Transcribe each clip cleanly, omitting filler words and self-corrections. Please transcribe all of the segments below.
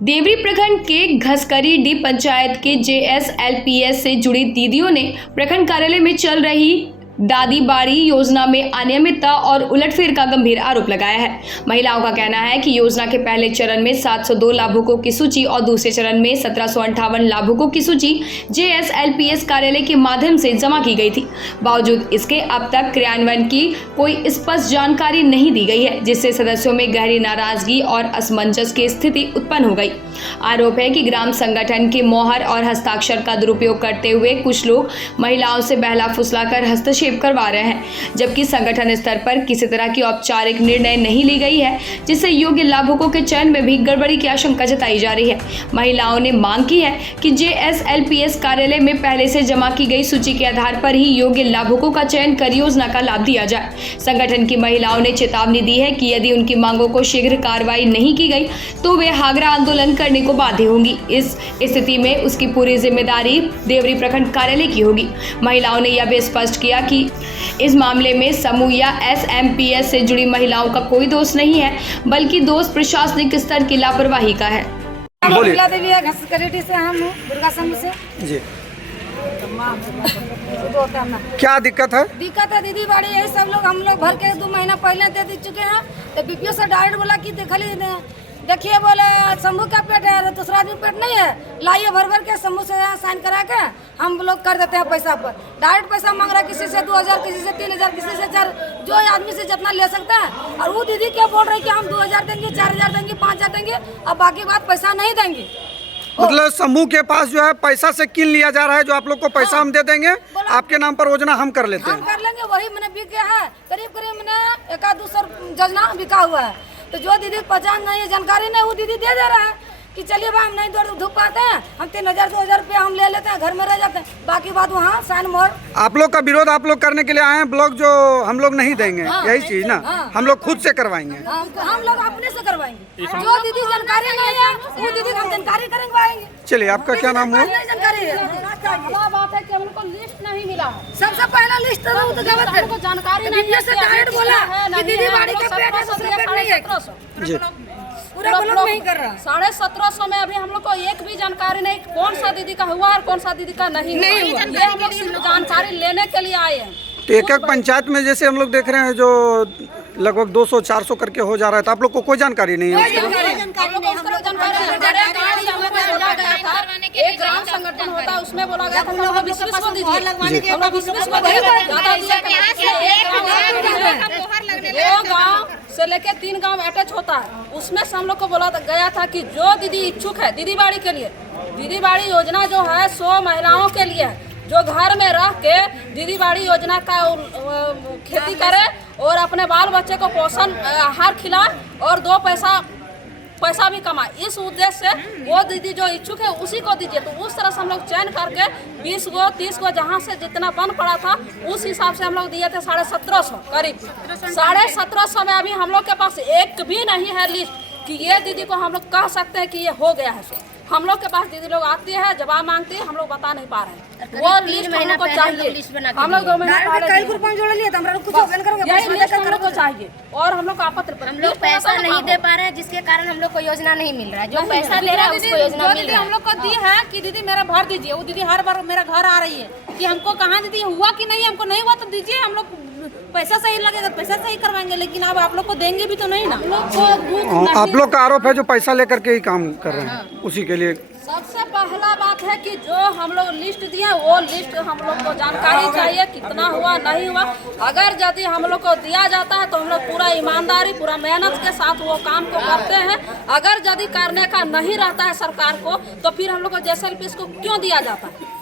देवरी प्रखंड के घसकरी डी पंचायत के JSLPS से जुड़ी दीदियों ने प्रखंड कार्यालय में चल रही दादी बाड़ी योजना में अनियमितता और उलटफेर का गंभीर आरोप लगाया है। महिलाओं का कहना है कि योजना के पहले चरण में 702 लाभुकों की सूची और दूसरे चरण में 1758 लाभुकों की सूची JSLPS कार्यालय के माध्यम से जमा की गई थी। बावजूद इसके अब तक क्रियान्वयन की कोई स्पष्ट जानकारी नहीं दी गई है, जिससे सदस्यों में गहरी नाराजगी और असमंजस की स्थिति उत्पन्न हो गई। आरोप है कि ग्राम संगठन के मोहर और हस्ताक्षर का दुरुपयोग करते हुए कुछ लोग महिलाओं से बहला फुसलाकर हस्तक्षेप करवा रहे हैं, जबकि संगठन स्तर पर किसी तरह की औपचारिक निर्णय नहीं ली गई है, जिससे योग्य लाभुकों के चयन में भी गड़बड़ी की आशंका जताई जा रही है। महिलाओं ने मांग की है कि JSLPS कार्यालय में पहले से जमा की गई सूची के आधार पर ही योग्य लाभुकों का चयन कर योजना का लाभ दिया जाए। संगठन की महिलाओं ने चेतावनी दी है कि यदि उनकी मांगों को शीघ्र कार्रवाई नहीं की गई तो वे हागरा आंदोलन करने को बाध्य होंगी। इस स्थिति में उसकी पूरी जिम्मेदारी देवरी प्रखंड कार्यालय की होगी। महिलाओं ने यह भी स्पष्ट किया कि इस मामले में समूह या SMPS से जुड़ी महिलाओं का कोई दोष नहीं है, बल्कि दोष प्रशासनिक स्तर की लापरवाही का है। बोलिए। देवी है घसकरी से, हम दुर्गा संघ से जी। क्या दिक्कत है? दिक्कत है दीदी बाड़ी यही सब लोग हम लोग भर के 2 महीना पहले दे चुके हैं। तो BPO से डायरेक्ट बोला कि देखिए बोले शंभू का पेट है, दूसरा आदमी पेट नहीं है, लाइए भर के शंभू से साइन करा के हम लोग कर देते हैं पैसा पर। डायरेक्ट पैसा मांग रहा है, किसी से 2000, किसी से 3000, किसी से 4, जो आदमी से जितना ले सकता है। और वो दीदी क्या बोल रही है कि हम 2000 देंगे, 4000 देंगे, 5000 देंगे, अब बाकी बात पैसा नहीं देंगे। मतलब समूह के पास जो है पैसा से किन लिया जा रहा है, जो आप लोग को पैसा हम दे देंगे, आपके नाम पर योजना हम कर लेते हैं। हम कर लेंगे, वही मैंने बिक गया है। करीब मैंने 1-2 योजना बिका हुआ है। तो जो दीदी पहचान नहीं है, जानकारी नहीं, वो दीदी दे रहा है कि चलिए भाई हम नहीं धूप पाते हैं, हम 3000-2000 रुपया हम ले लेते हैं, घर में रह जाते हैं, बाकी बात वहाँ साइन मोहर। आप लोग का विरोध आप लोग करने के लिए आए हैं, ब्लॉक जो हम लोग नहीं देंगे, यही चीज ना। हम लोग खुद से करवाएंगे। हम लोग अपने से करवाएंगे। जो दीदी जानकारी नहीं है वो दीदी हम जानकारी करेंगे। चलिए, आपका क्या नाम हुआ? जानकारी है, बात है कि हमको लिस्ट नहीं मिला। सबसे पहला लिस्ट हमको जानकारी नहीं है। डायरेक्ट बोला कि दीदी बाड़ी का पेट है, दूसरा पेट नहीं है। जी। पूरा ब्लॉक नहीं कर रहा। 1750 में अभी हम लोग को एक भी जानकारी नहीं, कौन सा दीदी का हुआ और कौन सा दीदी का नहीं हुआ। ये हम लोग जानकारी लेने के लिए आए हैं। तो एक पंचायत में जैसे हम लोग देख रहे हैं जो लगभग 200-400 करके हो जा रहा है, तो आप लोग को कोई जानकारी नहीं है? एक ग्राम संगठन होता है, उसमें बोला गया था 20 को दीजिए। 2 गाँव से लेके 3 गाँव अटैच होता है, उसमें से हम लोग को बोला गया था कि जो दीदी इच्छुक है दीदी बाड़ी के लिए, दीदी बाड़ी योजना जो है 100 महिलाओं के लिए है, जो घर में रह के दीदी बाड़ी योजना का खेती करे और अपने बाल बच्चे को पोषण आहार खिलाए और 2 पैसा भी कमाए। इस उद्देश्य से वो दीदी जो इच्छुक है उसी को दीजिए। तो उस तरह से हम लोग चयन करके 20 गो 30 गो जहाँ से जितना बन पड़ा था उस हिसाब से हम लोग दिए थे 1750 करीब। 1750 में अभी हम लोग के पास एक भी नहीं है लिस्ट कि ये दीदी को हम लोग कह सकते हैं कि ये हो गया है। हम लोग के पास दीदी लोग आती है, जवाब मांगती है, हम लोग बता नहीं पा रहे हैं। वो लिस्ट हम लोग को चाहिए। हम लोग 2 महीने को चाहिए और हम लोग आपत्ति, हम लोग पैसा नहीं दे पा रहे हैं, जिसके कारण हम लोग को योजना नहीं मिल रहा है। जो पैसा ले रहा है उसको योजना मिल रहा है। हम लोग को दी है कि दीदी मेरा भर दीजिए। वो दीदी हर बार मेरा घर आ रही है कि हमको कहाँ दीदी हुआ कि नहीं, हमको नहीं हुआ तो दीजिए, हम लोग पैसा सही लगेगा पैसा सही करवाएंगे, लेकिन अब आप लोग को देंगे भी तो नहीं ना। आप लोग का आरोप है जो पैसा लेकर के ही काम कर रहे हैं, उसी के लिए। सबसे पहला बात है कि जो हम लोग लिस्ट दिए वो लिस्ट हम लोग को जानकारी चाहिए, कितना हुआ नहीं हुआ। अगर यदि हम लोग को दिया जाता है तो हम लोग पूरा ईमानदारी पूरा मेहनत के साथ वो काम को करते हैं। अगर यदि करने का नहीं रहता है सरकार को तो फिर हम लोग को JSLPS को क्यों दिया जाता है,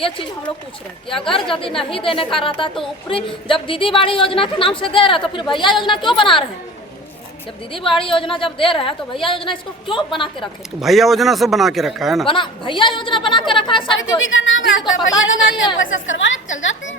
ये चीज हम लोग पूछ रहे हैं कि अगर यदि नहीं देने का रहता है तो ऊपरी जब दीदी बाड़ी योजना के नाम से दे रहा है तो फिर भैया योजना क्यों बना रहे हैं? जब दीदी बाड़ी योजना जब दे रहे हैं तो भैया योजना इसको क्यों बना के रखे? तो भैया योजना से बना के रखा है ना, भैया योजना बना के रखा है। दीदी का नाम है, पैसा करवाने चल जाते हैं।